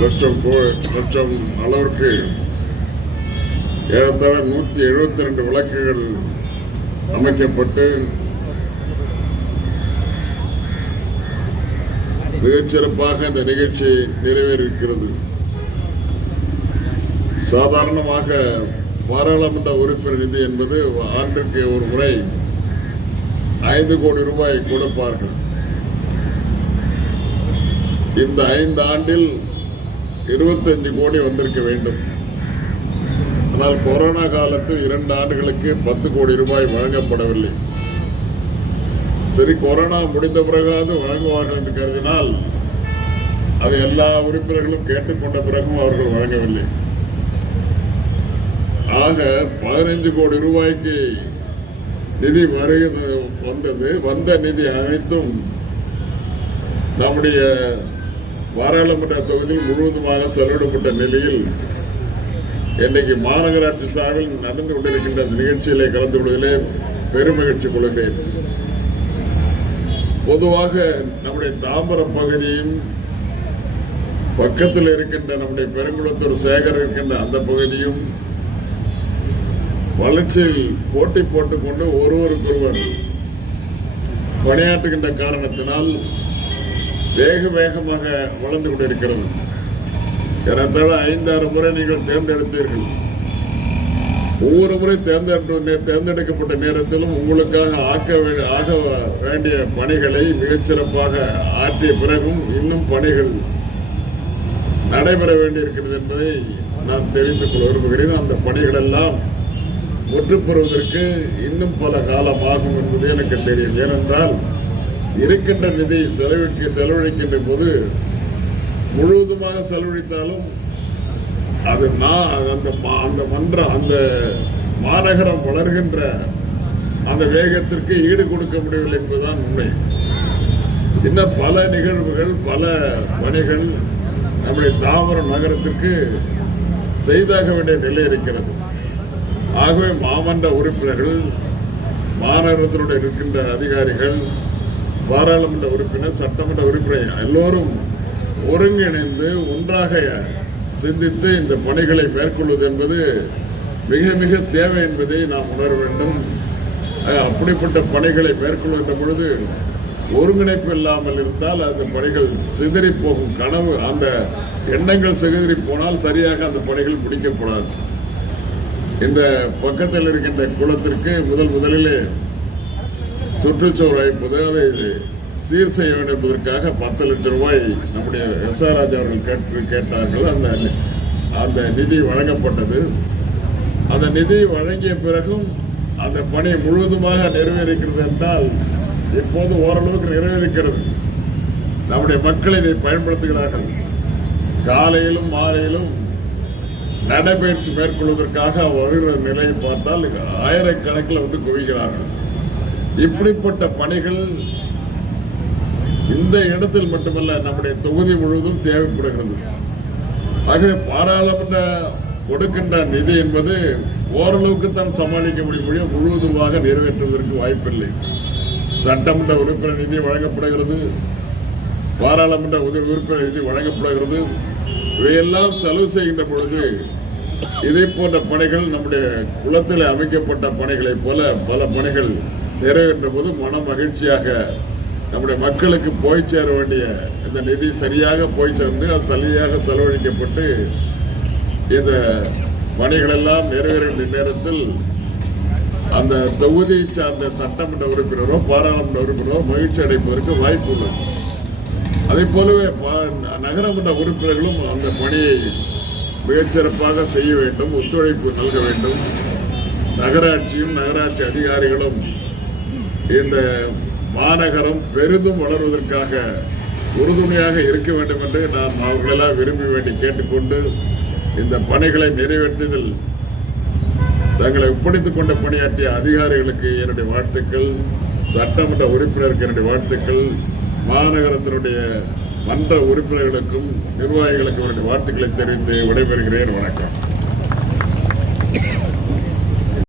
லட்சம் கோ- லட்சம் அளவிற்கு ஏறத்தாழ நூற்றி எழுபத்தி ரெண்டு விளக்குகள் அமைக்கப்பட்டு மிகச்சிறப்பாக இந்த நிகழ்ச்சி நிறைவேறியிருக்கிறது சாதாரணமாக பாராளுமன்ற உறுப்பினர் நிதி என்பது ஆண்டிற்கு ஒரு முறை ஐந்து கோடி ரூபாய் கொடுப்பார்கள் இந்த ஐந்து ஆண்டில் இருபத்தஞ்சு கோடி வந்திருக்க வேண்டும். ஆனால் கொரோனா காலத்தில் இரண்டு ஆண்டுகளுக்கு பத்து கோடி ரூபாய் வழங்கப்படவில்லை. சரி கொரோனா முடிந்த பிறகாவது வழங்குவார்கள் என்று கருதினால் அது எல்லா உறுப்பினர்களும் கேட்டுக்கொண்ட பிறகும் அவர்கள் வழங்கவில்லை. ஆக பதினைஞ்சு கோடி ரூபாய்க்கு நிதி வருகிறது வந்தது. வந்த நிதி அனைத்தும் நம்முடைய பாராளுமன்ற தொகுதியில் முழுவதுமாக செலவிடப்பட்ட நிலையில் இன்றைக்கு மாநகராட்சி சார்பில் நடந்து கொண்டிருக்கின்ற அந்த நிகழ்ச்சியிலே கலந்து கொள்வதிலே பெருமகிழ்ச்சி கொள்கிறேன். பொதுவாக நம்முடைய தாம்பரம் பகுதியும் பக்கத்தில் இருக்கின்ற நம்முடைய பெருங்குளத்தூர் சேகர் இருக்கின்ற அந்த பகுதியும் வளர்ச்சியில் போட்டி போட்டுக்கொண்டு ஒருவருக்கொருவர் பணியாற்றுகின்ற காரணத்தினால் வேக வேகமாக வளர்ந்து கொண்டிருக்கிறது. ஏறத்தாழ ஐந்தாறு முறை நீங்கள் தேர்ந்தெடுத்தீர்கள். ஒவ்வொரு முறை தேர்ந்தெடுப்பு தேர்ந்தெடுக்கப்பட்ட நேரத்திலும் உங்களுக்காக ஆக்க ஆக வேண்டிய பணிகளை மிகச்சிறப்பாக ஆற்றிய பிறகும் இன்னும் பணிகள் நடைபெற வேண்டியிருக்கிறது என்பதை நான் தெரிந்து கொள்ள விரும்புகிறேன். அந்த பணிகள் எல்லாம் பெறுவதற்கு இன்னும் பல காலம் ஆகும் என்பது எனக்கு தெரியும். ஏனென்றால் இருக்கின்ற நிதி செலவிக்க செலவழிக்கின்ற போது முழுவதுமாக செலவழித்தாலும் அது நான் அந்த மா- அந்த மன்றம் அந்த மாநகரம் வளர்கின்ற அந்த வேகத்திற்கு ஈடு கொடுக்க முடியவில்லை என்பதுதான் உண்மை. இன்னும் பல நிகழ்வுகள் பல பணிகள் நம்முடைய தாமரம் நகரத்திற்கு செய்தாக வேண்டிய நிலை இருக்கிறது. ஆகவே மாமன்ற உறுப்பினர்கள் மாநகரத்தினுடைய இருக்கின்ற அதிகாரிகள் பாராளுமன்ற உறுப்பினர் சட்டமன்ற உறுப்பினர் எல்லோரும் ஒருங்கிணைந்து ஒன்றாக சிந்தித்து இந்த பணிகளை மேற்கொள்வது என்பது மிக மிக தேவை என்பதை நாம் உணர வேண்டும். அப்படிப்பட்ட பணிகளை மேற்கொள்கின்ற பொழுது ஒருங்கிணைப்பு இல்லாமல் இருந்தால் அந்த பணிகள் சிதறி போகும் கனவு அந்த எண்ணங்கள் சிதறி போனால் சரியாக அந்த பணிகள் முடிக்கப்படாது இந்த பக்கத்தில் இருக்கின்ற குளத்திற்கு முதல் முதலிலே சுற்றுச்சூழலை அமைப்பது சீர் செய்ய வேண்டும் என்பதற்காக பத்து லட்சம் ரூபாய் நம்முடைய எஸ் ஆர் ராஜா அவர்கள் கேட்டு கேட்டார்கள். அந்த அந்த நிதி வழங்கப்பட்டது. அந்த நிதி வழங்கிய பிறகும் அந்த பணி முழுவதுமாக நிறைவேறிக்கிறது என்றால் இப்போது ஓரளவுக்கு நிறைவேறிக்கிறது. நம்முடைய மக்கள் இதை பயன்படுத்துகிறார்கள். காலையிலும் மாலையிலும் நடைபயிற்சி மேற்கொள்வதற்காக வருகிற நிலையை பார்த்தால் ஆயிரக்கணக்கில் வந்து குவிக்கிறார்கள் இப்படிப்பட்ட பணிகள் இந்த இடத்தில் மட்டுமல்ல நம்முடைய தொகுதி முழுவதும் தேவைப்படுகிறது. ஆகவே பாராளுமன்ற கொடுக்கின்ற நிதி என்பது ஓரளவுக்கு தான் சமாளிக்க முடியும் முழுவதுமாக நிறைவேற்றுவதற்கு வாய்ப்பில்லை. சட்டமன்ற உறுப்பினர் நிதி வழங்கப்படுகிறது பாராளுமன்ற உதவி உறுப்பினர் நிதி வழங்கப்படுகிறது. இவையெல்லாம் செலவு செய்கின்ற பொழுது இதை போன்ற பணிகள் நம்முடைய குளத்தில் அமைக்கப்பட்ட பணிகளைப் போல பல பணிகள் நிறைவேற்ற போது மன மகிழ்ச்சியாக நம்முடைய மக்களுக்கு போய் சேர வேண்டிய இந்த நிதி சரியாக போய் சேர்ந்து அது சரியாக செலவழிக்கப்பட்டு இந்த பணிகளெல்லாம் நிறைவேறுகின்ற நேரத்தில் அந்த தொகுதியை சார்ந்த சட்டமன்ற உறுப்பினரோ பாராளுமன்ற உறுப்பினரோ மகிழ்ச்சி அடைப்பதற்கு வாய்ப்பு உள்ளது. அதே போலவே நகரமன்ற உறுப்பினர்களும் அந்த பணியை மிகச்சிறப்பாக செய்ய வேண்டும் ஒத்துழைப்பு நல்க வேண்டும். நகராட்சியும் நகராட்சி அதிகாரிகளும் இந்த மாநகரம் பெரிதும் வளர்வதற்காக உறுதுணையாக இருக்க வேண்டும் என்று நான் அவர்களெல்லாம் விரும்பி வேண்டி கேட்டுக்கொண்டு இந்த பணிகளை நிறைவேற்றுதல் தங்களை ஒப்படைத்துக் கொண்ட பணியாற்றிய அதிகாரிகளுக்கு என்னுடைய வாழ்த்துக்கள் சட்டமன்ற உறுப்பினருக்கு என்னுடைய வாழ்த்துக்கள் மாநகரத்தினுடைய மன்ற உறுப்பினர்களுக்கும் நிர்வாகிகளுக்கும் என்னுடைய வாழ்த்துக்களை தெரிவித்து விடைபெறுகிறேன். வணக்கம்.